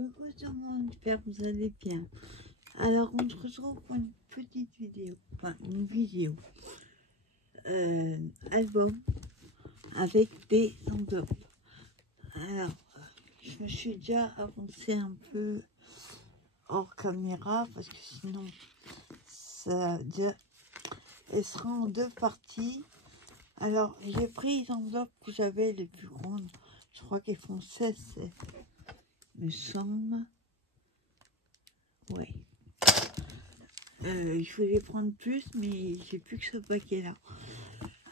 Coucou tout le monde, j'espère que vous allez bien. Alors on se retrouve pour une petite vidéo, enfin une vidéo album avec des enveloppes. Alors je me suis déjà avancé un peu hors caméra parce que sinon ça elle sera en deux parties. Alors j'ai pris les enveloppes que j'avais les plus grandes, je crois qu'elles font 16, me semble. Ouais. Je voulais prendre plus, mais j'ai plus que ce paquet là.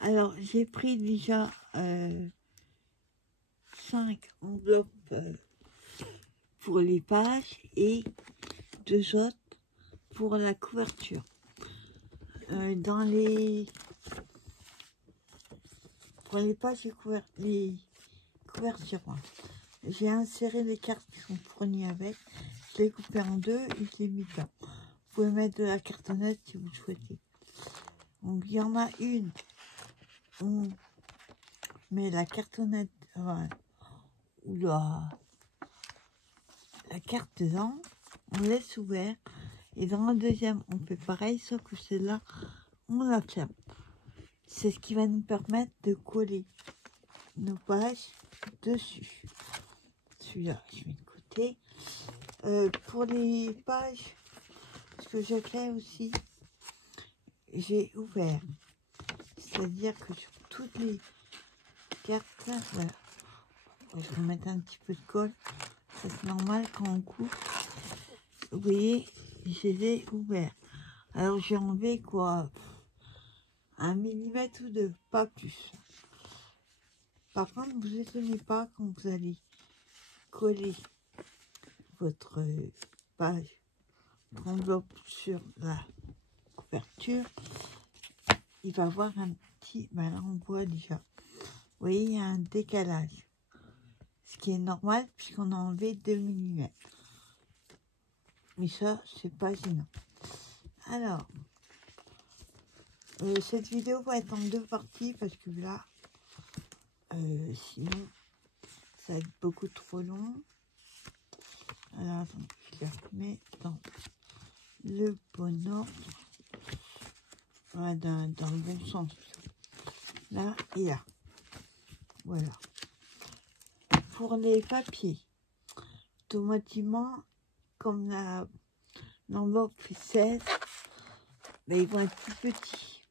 Alors j'ai pris déjà 5 enveloppes pour les pages et 2 autres pour la couverture. Dans pour les pages et les couvertures, j'ai inséré les cartes qui sont fournies avec. Je l'ai coupé en deux et je l'ai mis dedans. Vous pouvez mettre de la cartonnette si vous le souhaitez. Donc il y en a une, on met la cartonnette ou la carte dedans, on laisse ouvert, et dans la deuxième on fait pareil, sauf que celle-là on la ferme. C'est ce qui va nous permettre de coller nos pages dessus. Celui-là je mets de côté. Pour les pages, ce que j'ai fait aussi, j'ai ouvert, c'est-à-dire que sur toutes les cartes, voilà, je vais mettre un petit peu de colle, c'est normal quand on coupe. Vous voyez, je les ai ouverts. Alors j'ai enlevé quoi, 1 millimètre ou 2, pas plus. Par contre, ne vous étonnez pas quand vous allez coller votre page, enveloppe sur la couverture, il va y avoir un petit, ben là on voit déjà, vous voyez, il y a un décalage. Ce qui est normal puisqu'on a enlevé 2 mm. Mais ça, c'est pas gênant. Alors, cette vidéo va être en deux parties parce que là, sinon, ça va être beaucoup trop long. Alors, attends, je la remets dans le bon ordre. Voilà, dans le bon sens. Là et là. Voilà. Pour les papiers, automatiquement, comme l'enveloppe fait 16, ben, ils vont être plus petits.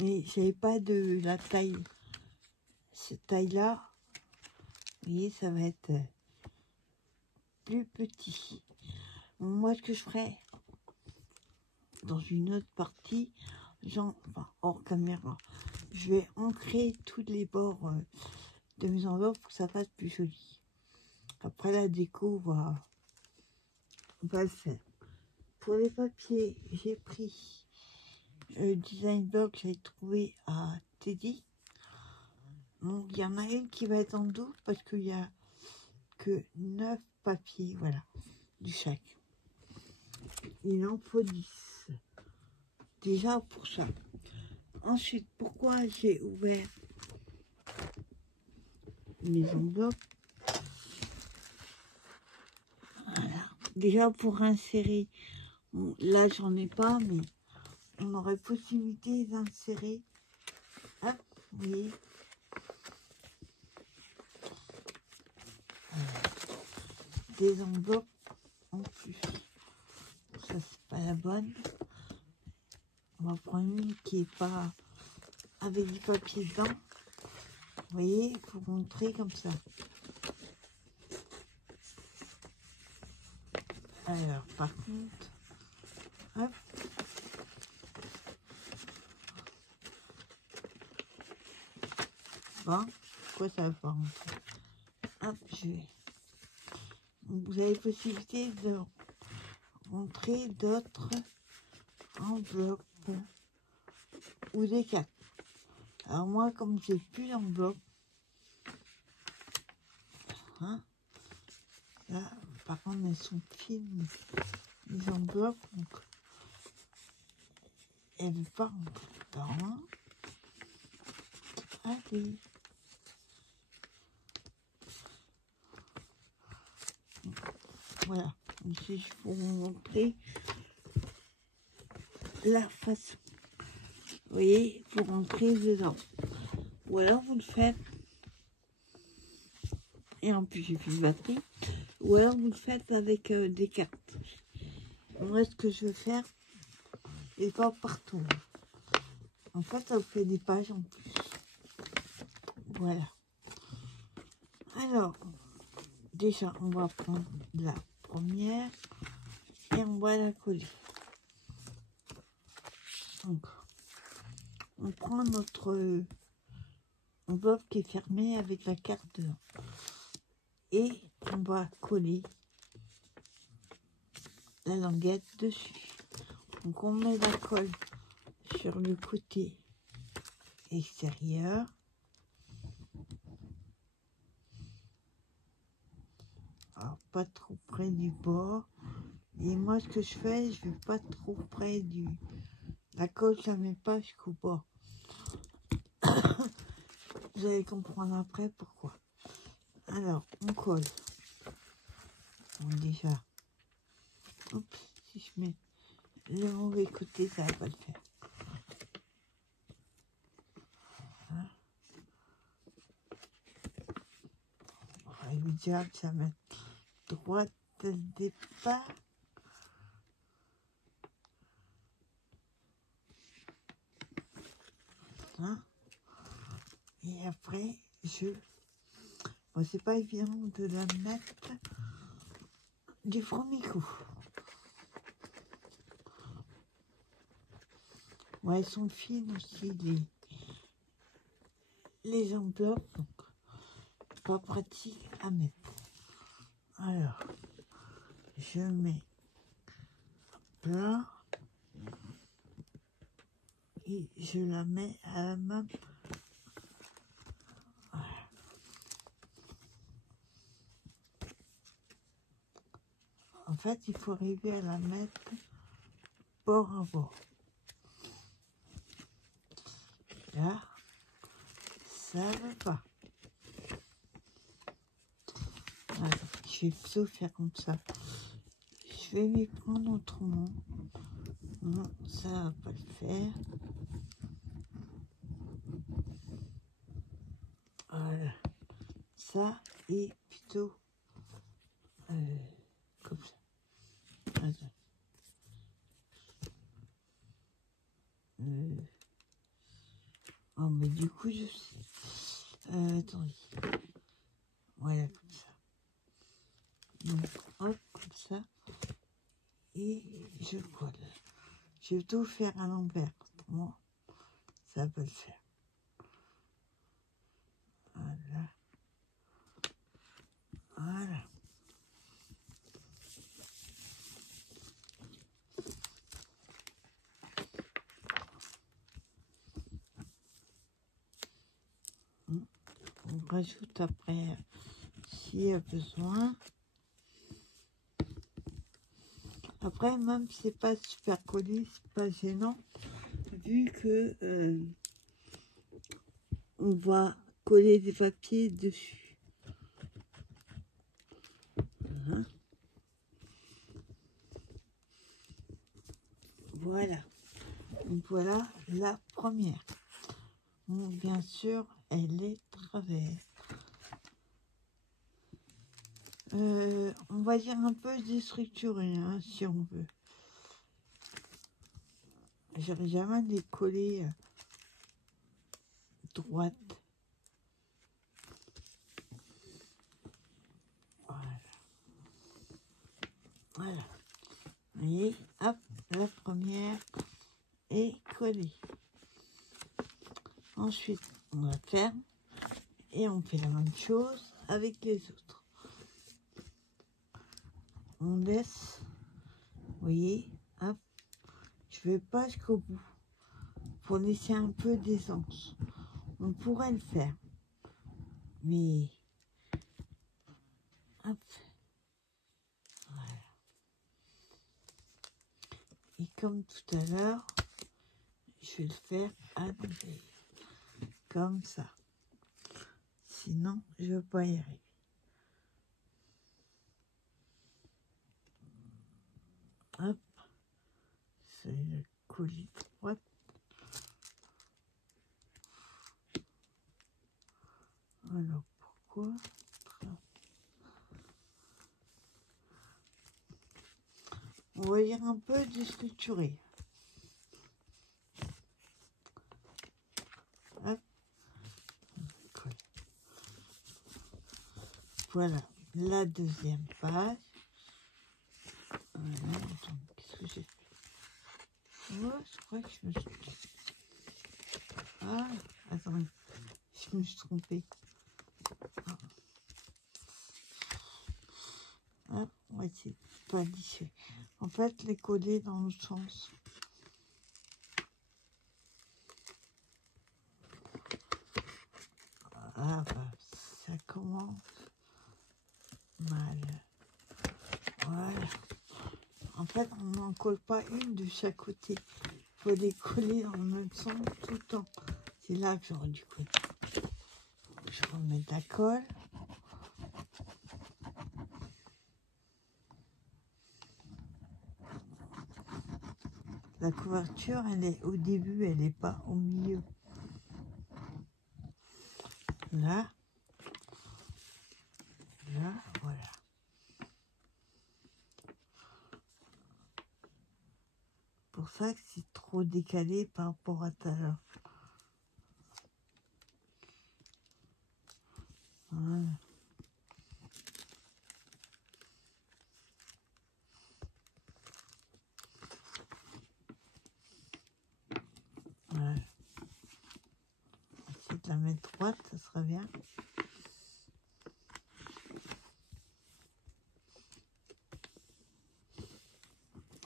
Mais j'avais pas de la taille, cette taille-là. Vous voyez, ça va être plus petit. Donc, moi, ce que je ferai dans une autre partie, enfin, hors caméra, je vais ancrer tous les bords de mes enveloppes pour que ça fasse plus joli. Après, la déco, on va le faire. Pour les papiers, j'ai pris Design Block, j'ai trouvé à Teddy. Donc, il y en a une qui va être en double parce qu'il n'y a que 9 papiers, voilà, du chaque. Il en faut 10. Déjà pour ça. Ensuite, pourquoi j'ai ouvert mes enveloppes? Voilà. Déjà pour insérer, bon, là j'en ai pas, mais on aurait possibilité d'insérer, hop, vous voyez, des enveloppes en plus. Ça c'est pas la bonne. On va prendre une qui est pas avec du papier dedans. Vous voyez, pour montrer comme ça. Alors par contre, hop, bon, pourquoi ça va pas rentrer? Hop, je vais. Donc, vous avez possibilité de montrer d'autres enveloppes ou des cartes. Alors moi, comme j'ai plus d'enveloppe, hein, là, par contre, elles sont fines, les enveloppes, donc elles ne veulent pas rentrer dedans. Allez. Voilà, c'est juste pour vous montrer la façon. Vous voyez, pour rentrer dedans. Ou alors vous le faites, et en plus j'ai plus de batterie, ou alors vous le faites avec des cartes. Moi, ce que je veux faire, et pas partout. En fait, ça vous fait des pages en plus. Voilà. Alors, déjà, on va prendre la première et on va la coller. Donc, on prend notre enveloppe qui est fermée avec la carte dedans. Et on va coller la languette dessus. Donc, on met la colle sur le côté extérieur. Alors, pas trop près du bord. Et moi, ce que je fais, je vais pas trop près du... La colle, ça ne met pas jusqu'au bord. Vous allez comprendre après pourquoi. Alors, on colle. Donc déjà, oups, si je mets le mauvais côté, ça va pas le faire. Hein, on va déjà que ça mette droite dès le départ. Hein, et après, bon, c'est pas évident de la mettre du premier coup. Ouais, elles sont fines aussi, les enveloppes, donc pas pratique à mettre. Alors, je mets plat et je la mets à la main. Voilà. En fait, il faut arriver à la mettre bord à bord. Là, ça va pas. Alors, je vais plutôt faire comme ça. Je vais m'y prendre autrement. Non, ça va pas le faire. Voilà. Ça est plutôt comme ça. Attends. Oh, mais du coup, je sais. Attendez. Voilà, comme ça. Donc, hop, comme ça. Et je colle. Je vais tout faire à l'envers. Autrement, ça va pas le faire. Voilà. Voilà. On rajoute après s'il y a besoin. Après, même si c'est pas super collé, c'est pas gênant, vu que on va coller des papiers dessus. Hein, voilà. Donc voilà la première. Bon, bien sûr, elle est travers. On va dire un peu déstructurée, hein, si on veut. J'aurais jamais les coller droite. Voilà. Voilà. Vous voyez, hop, la première est collée. Ensuite, on la ferme et on fait la même chose avec les autres. On laisse, vous voyez, hop, je vais pas jusqu'au bout pour laisser un peu d'aisance. On pourrait le faire, mais hop, voilà. Et comme tout à l'heure, je vais le faire à l'envers, comme ça. Sinon, je ne vais pas y arriver. c'est le colis droite. Alors pourquoi on va dire un peu déstructuré. Hop. Voilà la deuxième page. Voilà, attends, qu'est-ce que j'ai fait? Oh, je crois que je me suis... Ah, attendez, je me suis trompée. Ah, on va essayer de pas lisser. En fait, les coller dans le sens. Ah, bah, ça commence mal. Voilà. En fait, on n'en colle pas une de chaque côté. Il faut les coller dans le même sens tout le temps. C'est là que j'aurais dû coller. Je remets de la colle. La couverture, elle est au début, elle n'est pas au milieu. Là. Là, voilà. Pour ça que c'est trop décalé par rapport à tout à l'heure. Voilà. Voilà. Essayer de la mettre droite, ça sera bien.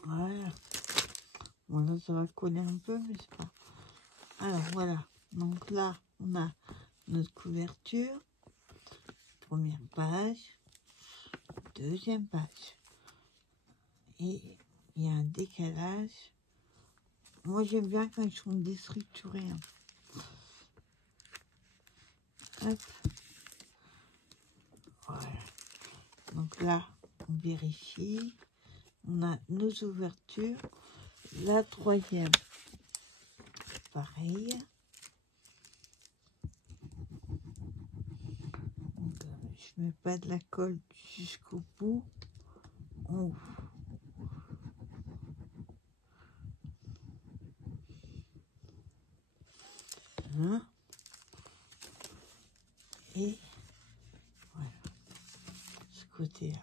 Voilà. Bon, là, ça va coller un peu, mais c'est pas. Alors, voilà. Donc là, on a notre couverture. Première page. Deuxième page. Et il y a un décalage. Moi, j'aime bien quand ils sont déstructurés. Hein. Hop. Voilà. Donc là, on vérifie. On a nos ouvertures. La troisième, pareil. Donc, je mets pas de la colle jusqu'au bout. On ouvre. Hein. Et voilà, ce côté-là.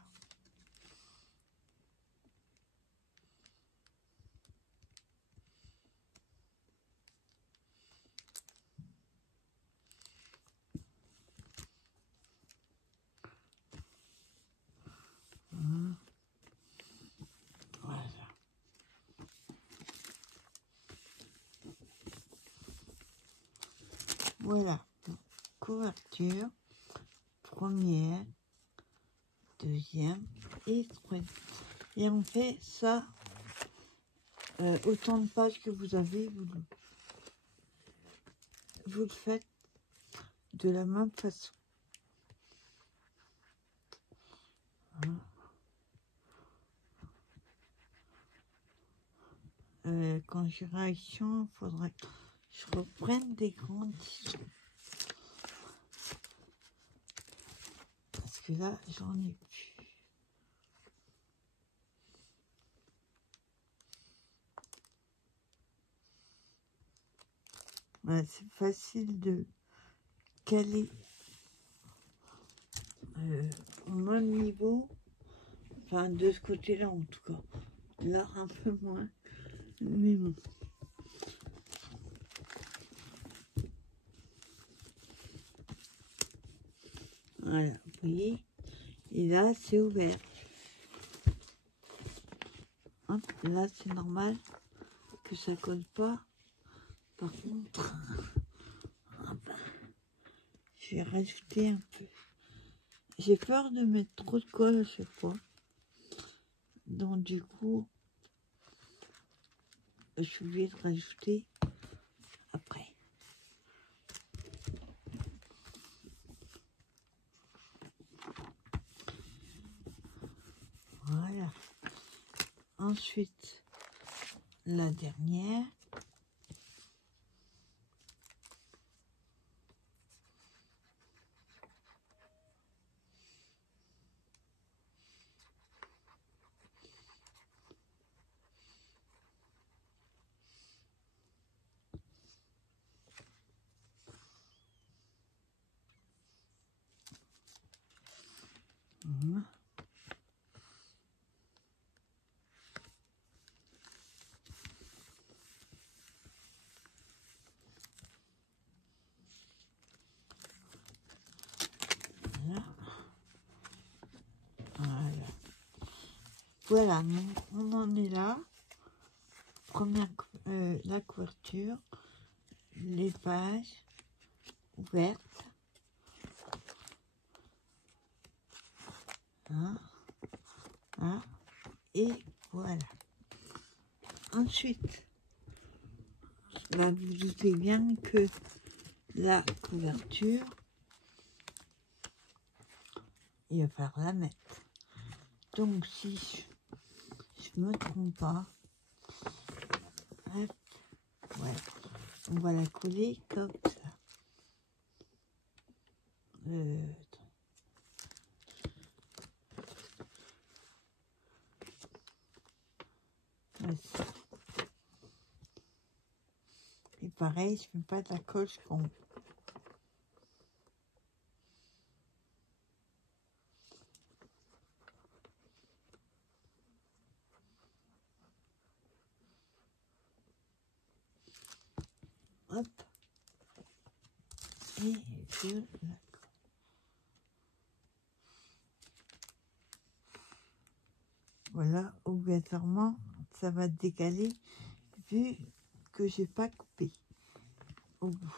Hein. Voilà. Voilà. Couverture. Première. Deuxième. Et troisième. Et on fait ça. Autant de pages que vous avez. Vous le faites de la même façon. Hein. Quand j'irai à Action, il faudra que je reprenne des grands tissus. Parce que là, j'en ai plus. Ouais, c'est facile de caler au même niveau. Enfin, de ce côté-là, en tout cas. Là, un peu moins. Mais bon. Voilà, vous voyez. Et là, c'est ouvert. Hein, là, c'est normal que ça colle pas. Par contre, je vais rajouter un peu. J'ai peur de mettre trop de colle à chaque fois. Donc, du coup, je suis obligée de rajouter après. Voilà. Ensuite, la dernière. Voilà. Voilà. Voilà, on en est là. Première, la couverture, les pages ouvertes. Hein, hein, et voilà. Ensuite, là, vous vous doutez bien que la couverture, il va falloir la mettre. Donc, si je me trompe pas, hop, voilà. On va la coller comme ça. Voici. Et pareil, je ne mets pas de la colle con. Hop. Et je la colle. Voilà, obligatoirement, ça va décaler vu que j'ai pas coupé au bout.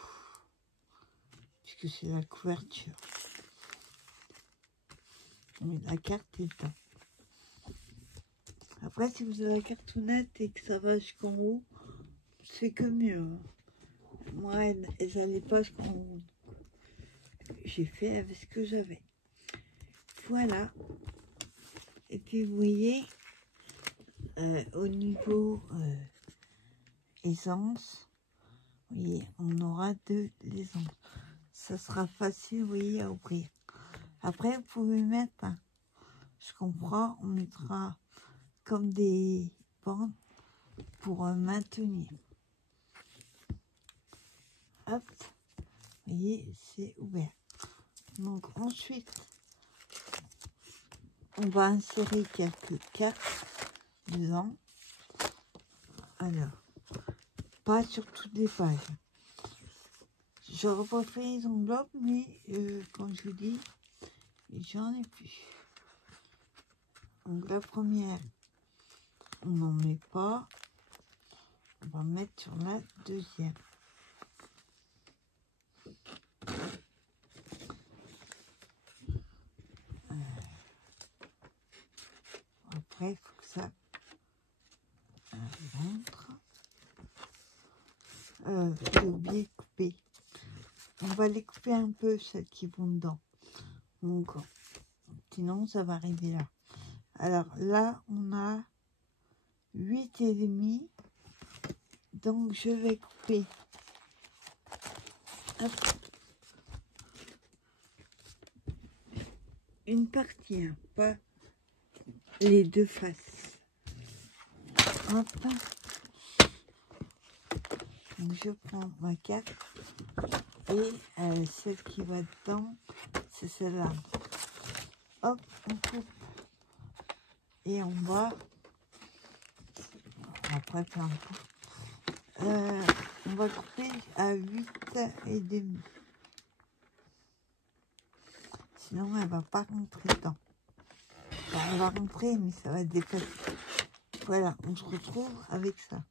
Puisque c'est la couverture. Mais la carte est dedans. Après, si vous avez la cartonnette et que ça va jusqu'en haut, c'est que mieux. Hein. Moi, elles n'allaient pas jusqu'en haut. J'ai fait avec ce que j'avais. Voilà. Et puis, vous voyez, au niveau essence, vous voyez, on aura de l'essence. Ça sera facile, vous voyez, à ouvrir. Après, vous pouvez mettre, hein, je comprends, on mettra comme des bandes pour maintenir. Hop, vous voyez, c'est ouvert. Donc ensuite, on va insérer quelques cartes dedans. Alors, pas sur toutes les pages. J'aurais pas fait les enveloppes, mais comme je vous dis, j'en ai plus. Donc la première, on n'en met pas. On va mettre sur la deuxième. Après, il faut que ça rentre. J'ai oublié de couper. On va les couper un peu, celles qui vont dedans. Donc, sinon, ça va arriver là. Alors là, on a 8,5. Donc, je vais couper. Hop. Une partie, hein, pas les deux faces. Hop. Donc, je prends ma carte et celle qui va dedans, c'est celle-là. Hop, on coupe. Et en bas, après plein de coups, on va couper à 8,5. Sinon, elle va pas rentrer dedans. Enfin, elle va rentrer, mais ça va dépasser. Voilà, on se retrouve avec ça.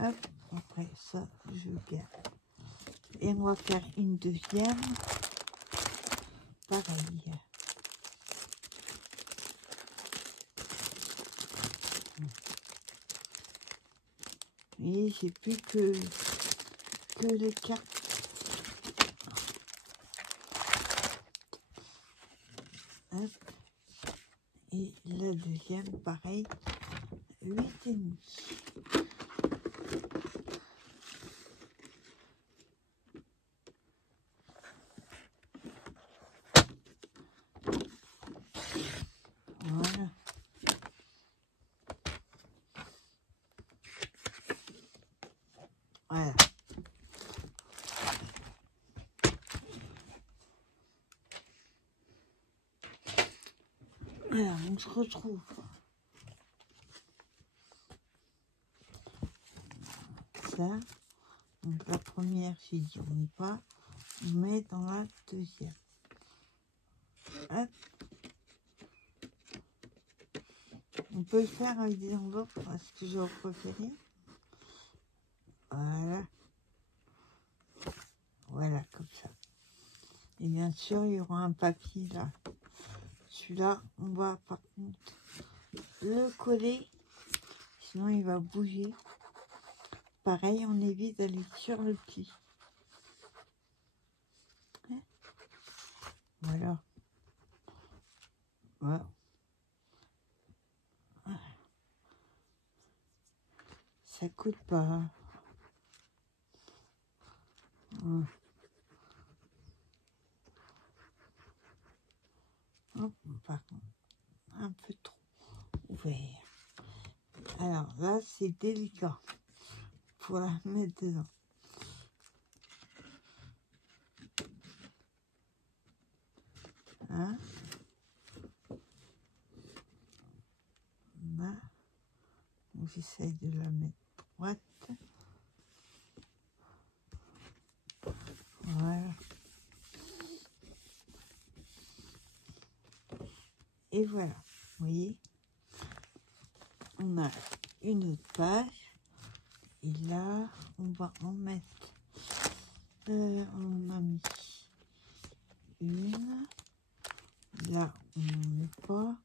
Hop, après ça, je garde. Et on va faire une deuxième. Pareil. Et j'ai plus que les cartes. Hop. Et la La deuxième, pareil, 8,5. Voilà. Voilà. Alors, on se retrouve. Ça. Donc, la première, j'ai dit on met pas. On met dans la deuxième. Hop. On peut le faire avec des enveloppes, parce que j'aurais préféré. Voilà. Voilà, comme ça. Et bien sûr, il y aura un papier là. Celui-là, on va par contre le coller, sinon il va bouger. Pareil, on évite d'aller sur le pli. Voilà. Voilà. Ça coûte pas. Hop, par contre, un peu trop ouvert. Alors là, c'est délicat pour la mettre dedans. Hein? Là, j'essaye de la mettre droite. Voilà. Et voilà, vous voyez, on a une autre page. Et là, on va en mettre. On a mis une. Là, on n'en met pas.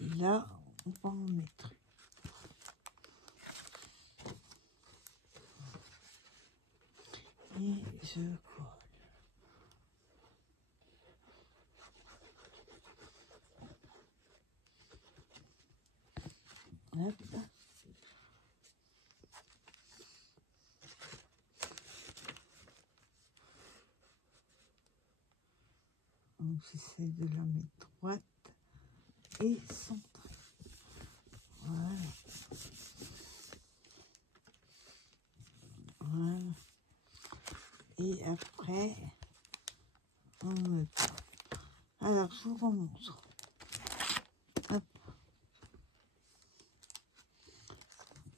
Et là, on va en mettre. Et je colle. Hop. Donc, j'essaie de la mettre droite et centrée. Voilà. Voilà. Et après, on me... Alors, je vous remontre. Hop.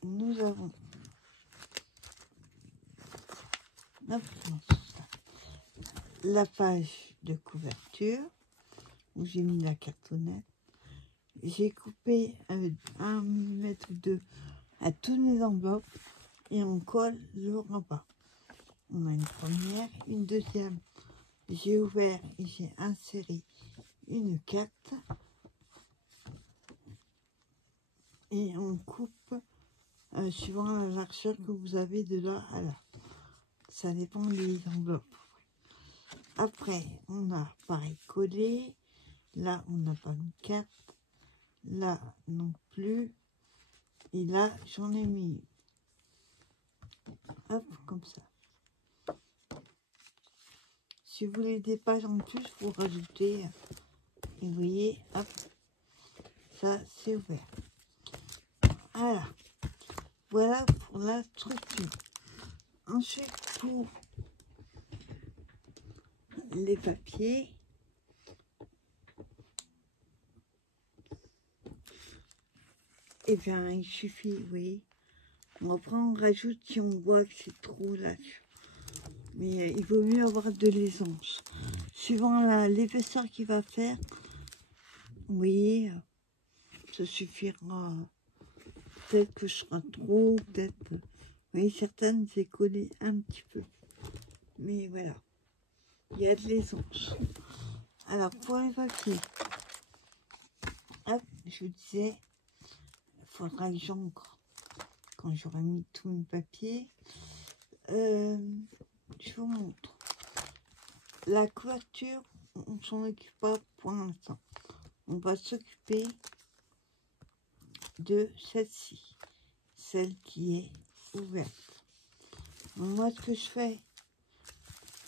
Nous avons... Hop, la page de couverture où j'ai mis la cartonnette. J'ai coupé 1 mm ou 2 à toutes mes enveloppes et on colle le rabat. On a une première, une deuxième. J'ai ouvert et j'ai inséré une carte et on coupe suivant la largeur que vous avez de là à là. Ça dépend des enveloppes. Après, on a pareil collé. Là, on n'a pas mis carte. Là, non plus. Et là, j'en ai mis. Hop, comme ça. Si vous voulez des pages en plus, vous rajoutez. Et vous voyez, hop, ça, c'est ouvert. Voilà. Voilà pour la structure. Ensuite, pour les papiers, et bien, il suffit, vous voyez. Après, on rajoute si on voit que c'est trop là. Mais il vaut mieux avoir de l'aisance. Suivant l'épaisseur qu'il va faire, vous voyez, ça suffira. Peut-être que ce sera trop, peut-être. Vous voyez, certaines, c'est collé un petit peu. Mais voilà, il y a de l'aisance. Alors, pour les papiers, hop, je vous disais, il faudra que j'encre quand j'aurai mis tous mes papiers. Je vous montre. La couverture, on s'en occupe pas pour l'instant. On va s'occuper de celle-ci, celle qui est ouverte. Donc, moi, ce que je fais,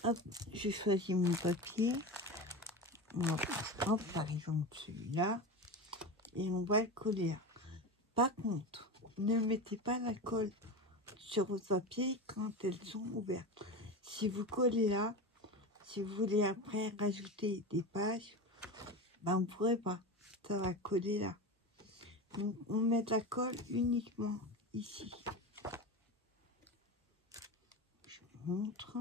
hop, je choisis mon papier, hop, par exemple celui-là, et on va le coller là. Par contre, ne mettez pas la colle sur vos papiers quand elles sont ouvertes. Si vous collez là, si vous voulez après rajouter des pages, ben vous ne pourrez pas, ça va coller là. Donc on met la colle uniquement ici. Je vous montre.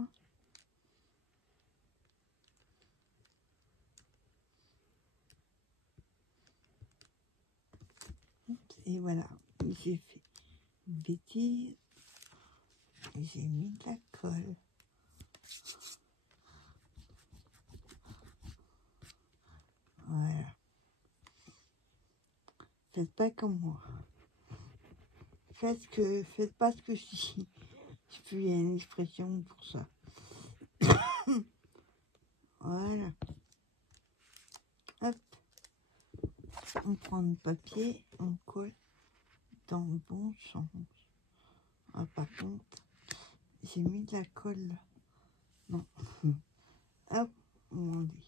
Et voilà, j'ai fait une bêtise, j'ai mis de la colle. Voilà. Faites pas comme moi. Faites pas ce que je dis. Je sais plus, il y a une expression pour ça. Voilà. Hop. On prend le papier, on colle dans le bon sens. Ah, par contre, j'ai mis de la colle là. Non. Hop, on dit.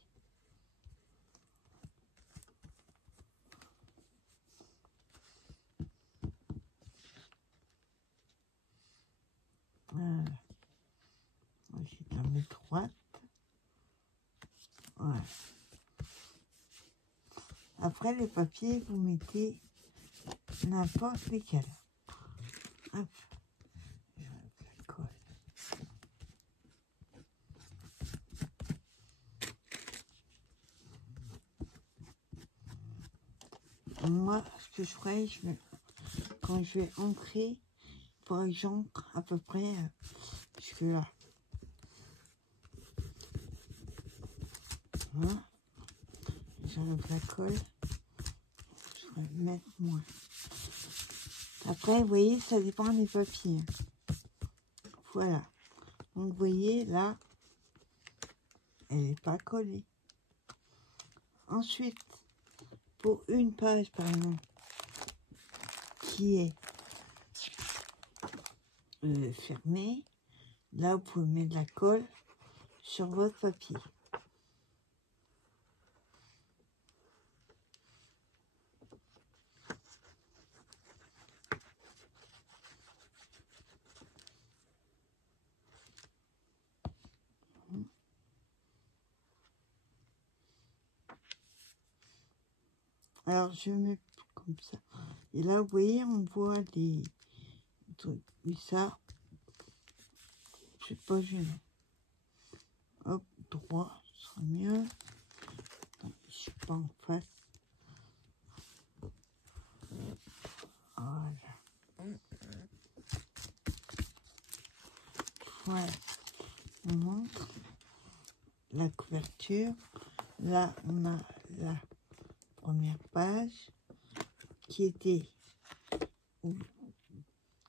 Voilà. J'ai mis droite. Voilà. Après les papiers, vous mettez n'importe lesquels. Hop. Je vais mettre la colle. Moi, ce que je ferais, quand je vais ancrer, il faudrait que j'ancre à peu près jusque là. Voilà. J'enlève la colle. Je vais mettre moins. Après, vous voyez, ça dépend des papiers. Voilà. Donc, vous voyez, là, elle n'est pas collée. Ensuite, pour une page, par exemple, qui est fermée, là, vous pouvez mettre de la colle sur votre papier. Alors, je mets comme ça. Et là, vous voyez, on voit des trucs. Et ça, c'est pas gênant. Hop, droit, ce sera mieux. Attends, je suis pas en face. Voilà. Voilà. On montre la couverture. Là, on a la première page qui était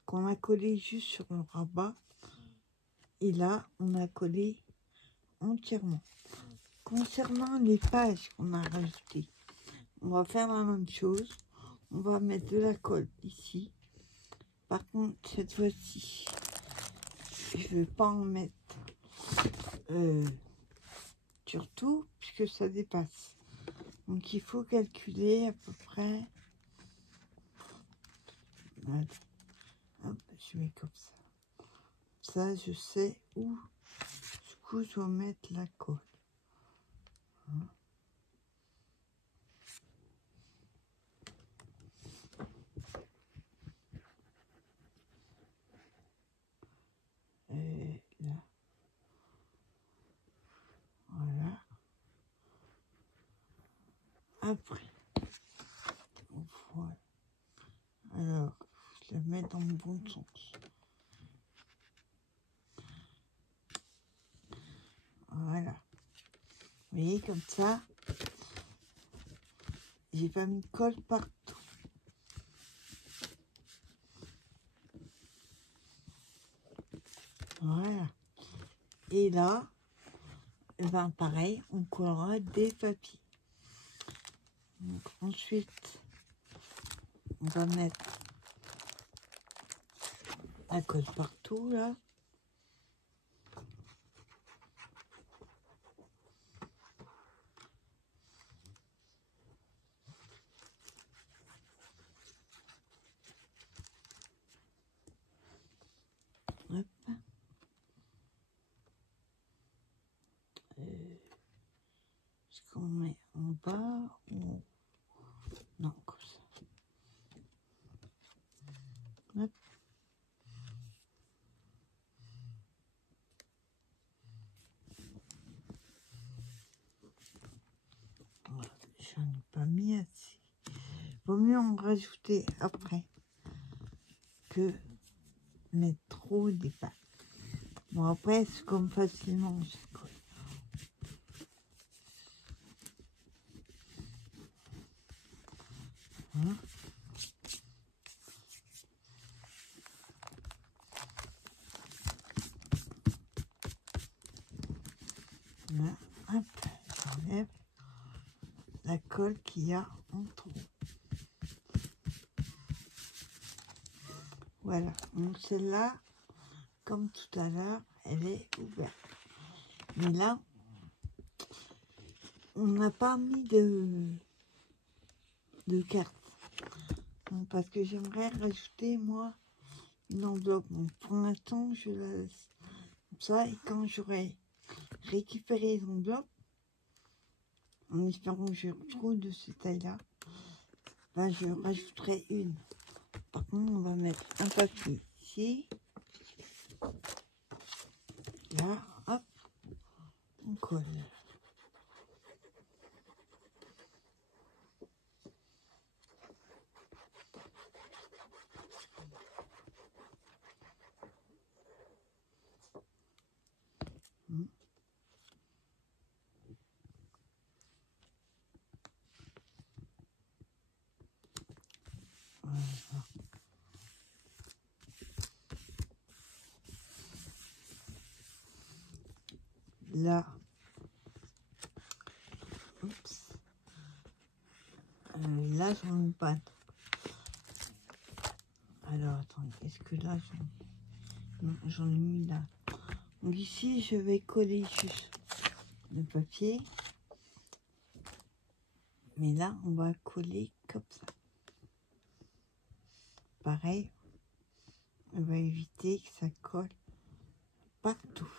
qu'on a collé juste sur le rabat. Et là, on a collé entièrement. Concernant les pages qu'on a rajoutées, on va faire la même chose. On va mettre de la colle ici. Par contre, cette fois-ci, je ne vais pas en mettre sur tout, puisque ça dépasse. Donc, il faut calculer à peu près. Voilà. Hop, je mets comme ça. Ça, je sais où, du coup, je dois mettre la colle. Hein. Et là. Voilà. Après, voilà. Alors, je la mets dans le bon sens. Voilà. Vous voyez, comme ça, j'ai pas mis de colle partout. Voilà. Et là, ben pareil, on collera des papiers. Donc, ensuite, on va mettre la colle partout là. Hop. Ce qu'on met en bas ou non, comme ça. Hop. Voilà, j'en ai pas mis assez. Vaut mieux en rajouter après que mettre trop au départ. Bon, après, c'est comme facilement, ça colle. Hein? Là, hop, j'enlève la colle qu'il y a en trop. Voilà, donc celle-là, comme tout à l'heure, elle est ouverte. Mais là, on n'a pas mis de carte. Donc, parce que j'aimerais rajouter, moi, une enveloppe. Donc, pour l'instant, je la laisse comme ça. Et quand j'aurai récupéré les enveloppes, en espérant que je retrouve de cette taille-là, ben, je rajouterai une. Par contre, on va mettre un papier ici. Là, hop, on colle. Voilà. Là, oups, là j'en ai pas. Alors attendez, est-ce que là j'en ai mis là. Donc ici je vais coller juste le papier, mais là on va coller comme ça. Pareil, on va éviter que ça colle partout.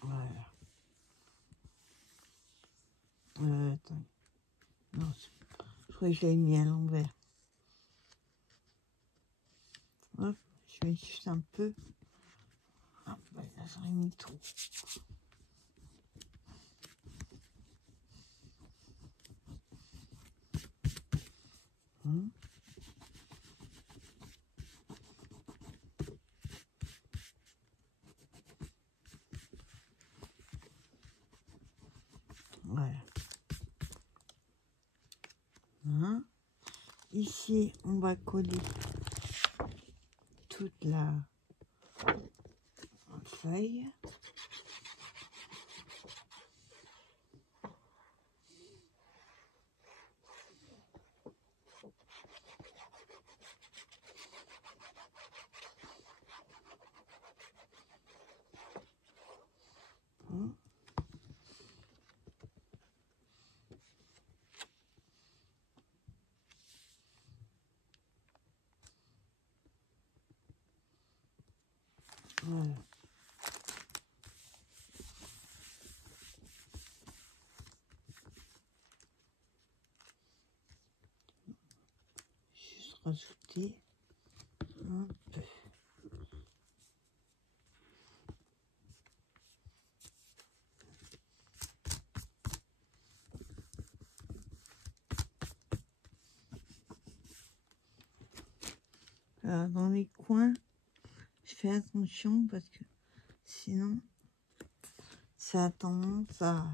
Voilà. Attends. Non, je crois que je l'ai mis à l'envers. Hop, je mets juste un peu. Hop, là j'en ai mis trop. Voilà. Ici, on va coller toute la feuille. Voilà. Juste rajouter un peu. Alors, dans les coins, je fais attention parce que sinon, ça a tendance à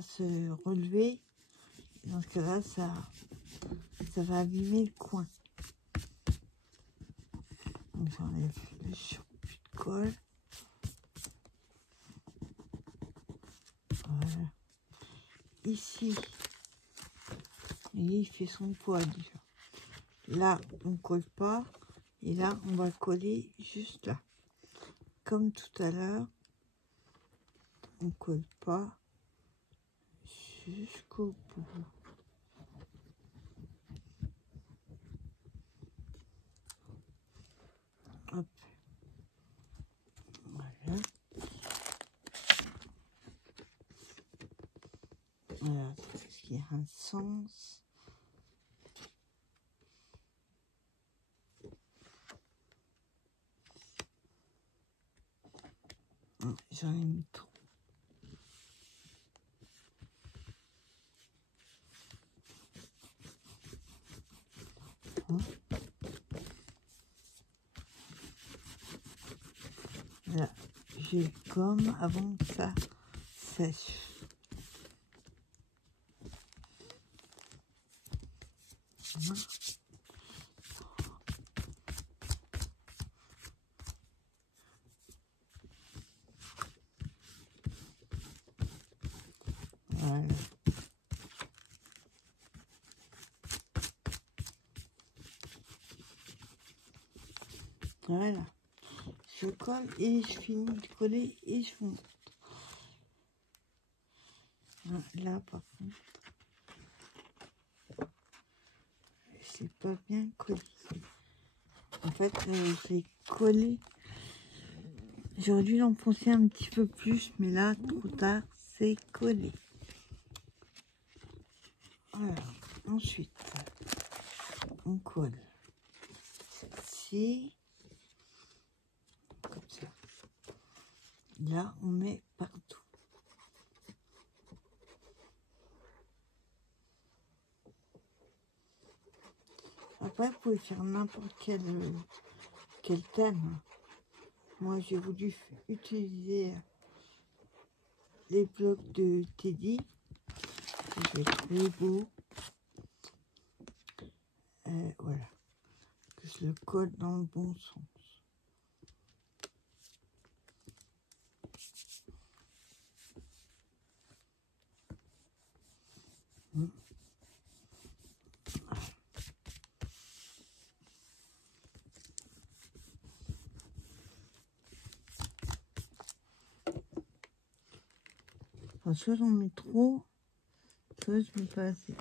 se relever Dans ce cas-là, ça va abîmer le coin. Donc j'enlève le surplus de colle. Voilà. Ici, il fait son poids déjà. Là, on colle pas. Et là, on va coller juste là. Comme tout à l'heure, on colle pas jusqu'au bout. Hop. Voilà. Voilà, parce qu'il y a un sens. J'en ai mis trop. Là, j'ai comme avant que ça sèche. Voilà. Voilà. Je colle et je finis de coller et je monte. Là, par contre, c'est pas bien collé. En fait, j'ai collé. J'aurais dû l'enfoncer un petit peu plus, mais là, trop tard, c'est collé. Voilà. Ensuite, on colle celle-ci. Comme ça. Là, on met partout. Après, vous pouvez faire n'importe quel thème. Moi, j'ai voulu utiliser les blocs de Teddy. J'ai trouvé beau. Voilà. Que je le colle dans le bon sens. Enfin, soit j'en mets trop, soit je mets pas assez.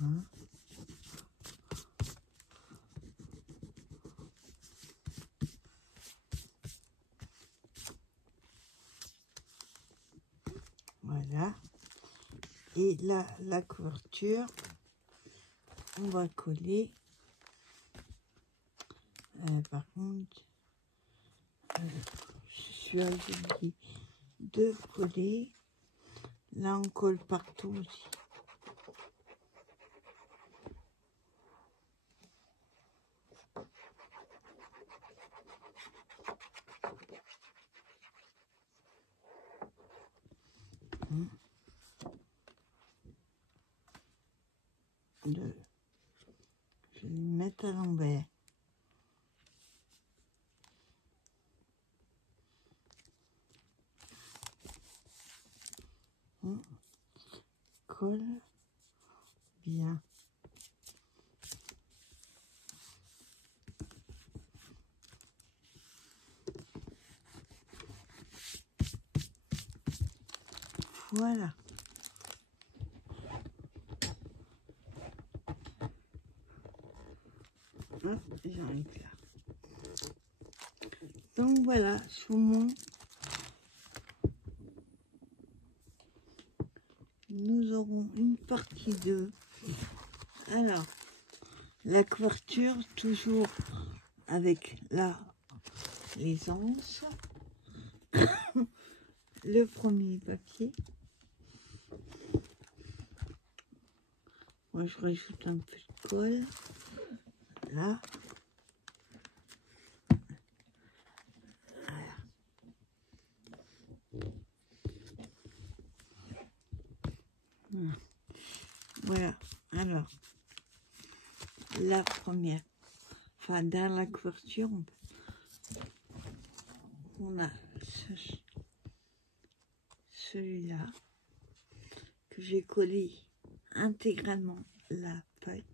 Hein? Voilà. Et là, la couverture, on va coller. Par contre, je suis obligée de coller. Là, on colle partout aussi. Je vais le mettre à l'envers. On colle bien. Voilà. J'arrive là. Donc voilà, je vous montre. Nous aurons une partie 2. Alors, la couverture, toujours avec les anses. Le premier papier. Moi, je rajoute un peu de colle. Là. Voilà. Alors, la première, enfin, dans la couverture, on a celui-là, que j'ai collé intégralement la feuille.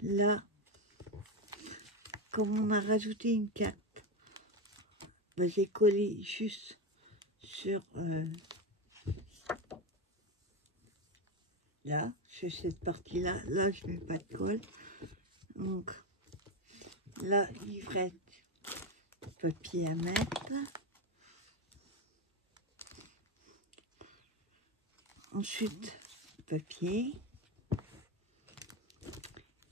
Là, comme on a rajouté une carte, ben, j'ai collé juste sur là, sur cette partie-là. Là, je mets pas de colle. Donc, là, livrette, papier à mettre. Ensuite, papier.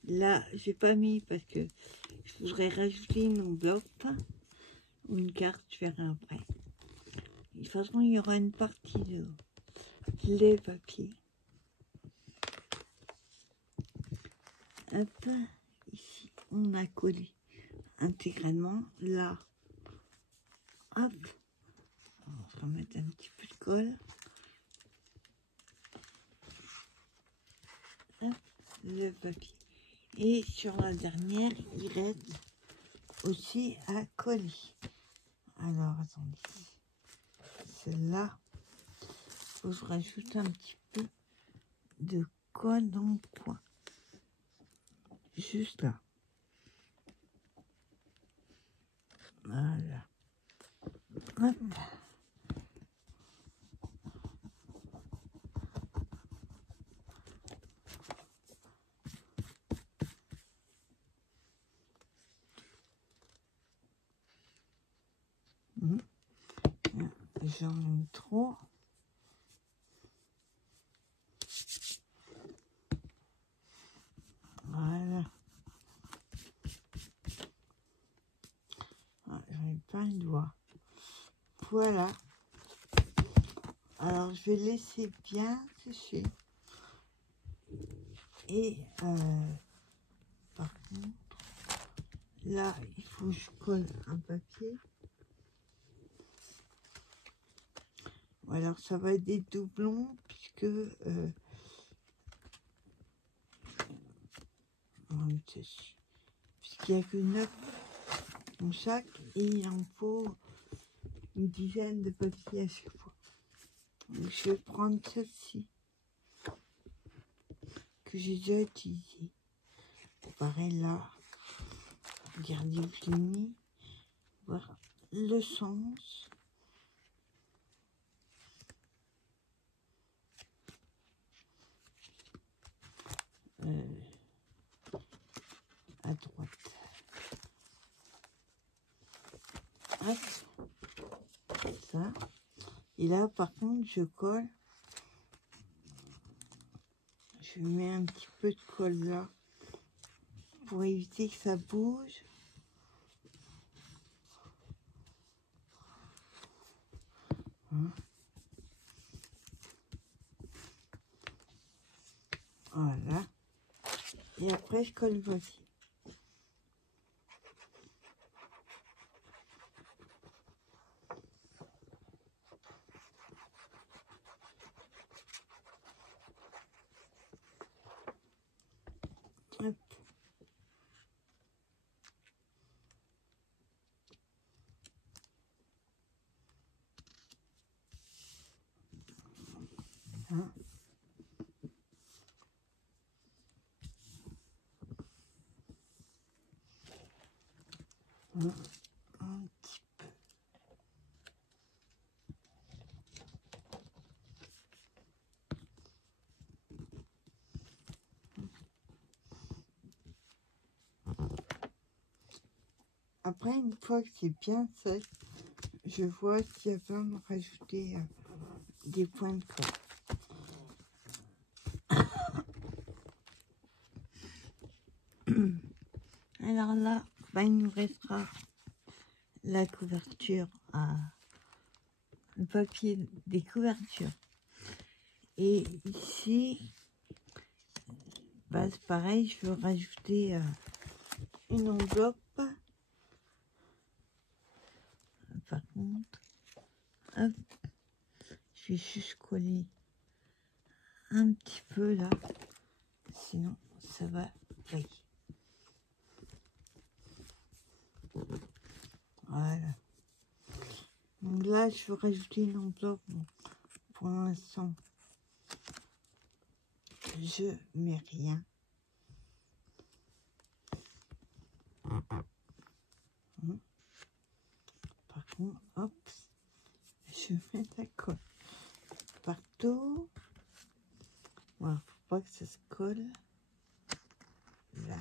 Là, j'ai pas mis parce que je voudrais rajouter une enveloppe ou une carte, je verrai après. De toute façon, il y aura une partie de les papiers. Hop, ici, on a collé intégralement. Là, hop, on va remettre un petit peu de colle. Hop, le papier. Et sur la dernière, il reste aussi à coller. Alors, attendez. Celle-là, faut que je rajoute un petit peu de colle dans le coin. Juste là. Voilà. Hop. J'en ai trop. Voilà. Ah, j'en ai plein le doigt. Voilà. Alors, je vais laisser bien sécher. Et par contre, là, il faut que je colle un papier. Alors, ça va être des doublons puisque puisqu'il n'y a que 9 en chaque et il en faut une dizaine de papiers à chaque fois. Donc, je vais prendre celle-ci que j'ai déjà utilisée. Pareil là, regardez où je l'ai mis, voir le sens. À droite. Hop, ça. Et là, par contre, je colle. Je mets un petit peu de colle là pour éviter que ça bouge. Hein. Voilà. Et après, je colle voici. Hop. Hein. Hein. Un petit peu. Après, une fois que c'est bien sec, je vois s'il y a besoin de rajouter des points de colle. Alors là, bah, il nous restera la couverture, le papier des couvertures. Et ici, bah, c'est pareil, je veux rajouter une enveloppe. Par contre, hop, je vais juste coller un petit peu là. sinon ça va briller. Voilà. Donc là, je vais rajouter une enveloppe. Bon, pour l'instant, je mets rien. Par contre, hop, je mets la colle partout. Voilà, faut pas que ça se colle. Là.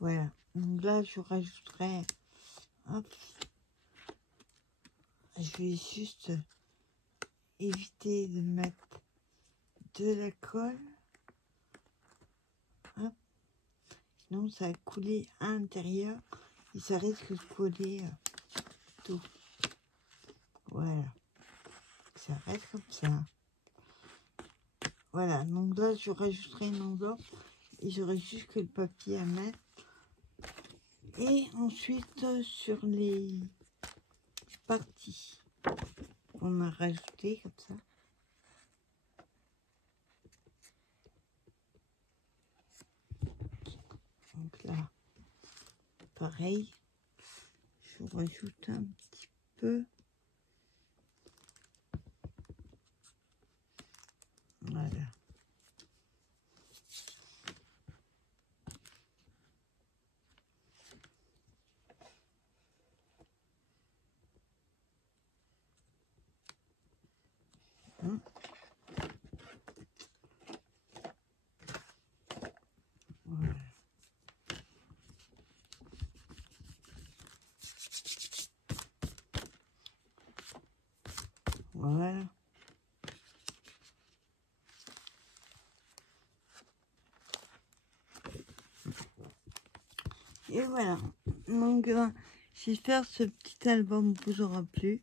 Voilà. Donc là, je rajouterai. Hop. Je vais juste éviter de mettre de la colle. Hop. Sinon, ça va couler à l'intérieur et ça risque de coller tout. Voilà. Ça reste comme ça. Voilà. Donc là, je rajouterai une enveloppe et j'aurai juste que le papier à mettre. Et ensuite, sur les parties qu'on a rajoutées comme ça. Donc là, pareil, je rajoute un petit peu. Voilà. Voilà. Voilà. Et voilà. Donc, j'espère que ce petit album vous aura plu.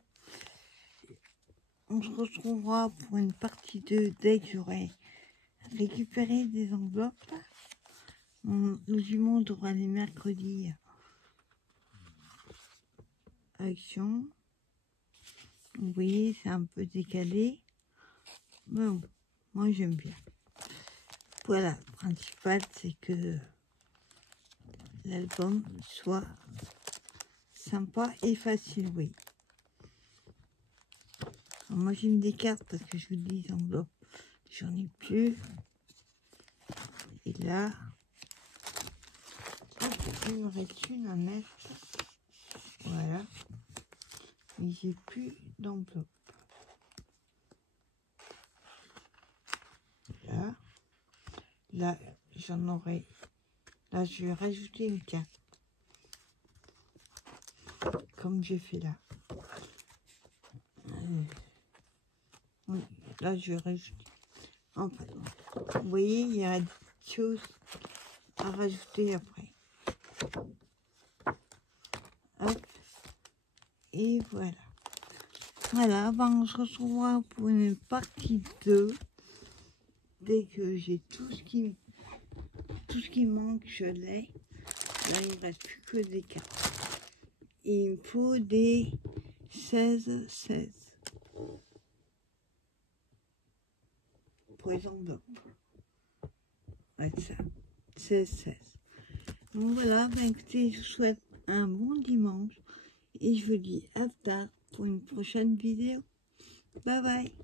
On se retrouvera pour une partie 2 dès que j'aurai récupéré des enveloppes. Logiquement, on aura les mercredis action. Vous voyez, c'est un peu décalé. Mais bon, moi j'aime bien. Voilà, le principal, c'est que l'album soit sympa et facile, oui. Alors, moi, j'ai mis des cartes parce que je vous dis, les enveloppes, j'en ai plus. Et là, il me reste une à mettre. Voilà. Mais j'ai plus d'enveloppe. Là. Là, j'en aurai. Là, je vais rajouter une carte. Comme j'ai fait là. Oui, là, je vais rajouter. Enfin, vous voyez, il y a des choses à rajouter après. Hop. Et voilà. Voilà, ben, on se retrouvera pour une partie 2. Dès que j'ai tout ce qui manque, je l'ai. Là, il ne me reste plus que des cartes. Et il me faut des 16. Pour les enveloppes. Ouais, ça. 16. Donc voilà, ben écoutez, je vous souhaite un bon dimanche. Et je vous dis à plus tard pour une prochaine vidéo. Bye bye.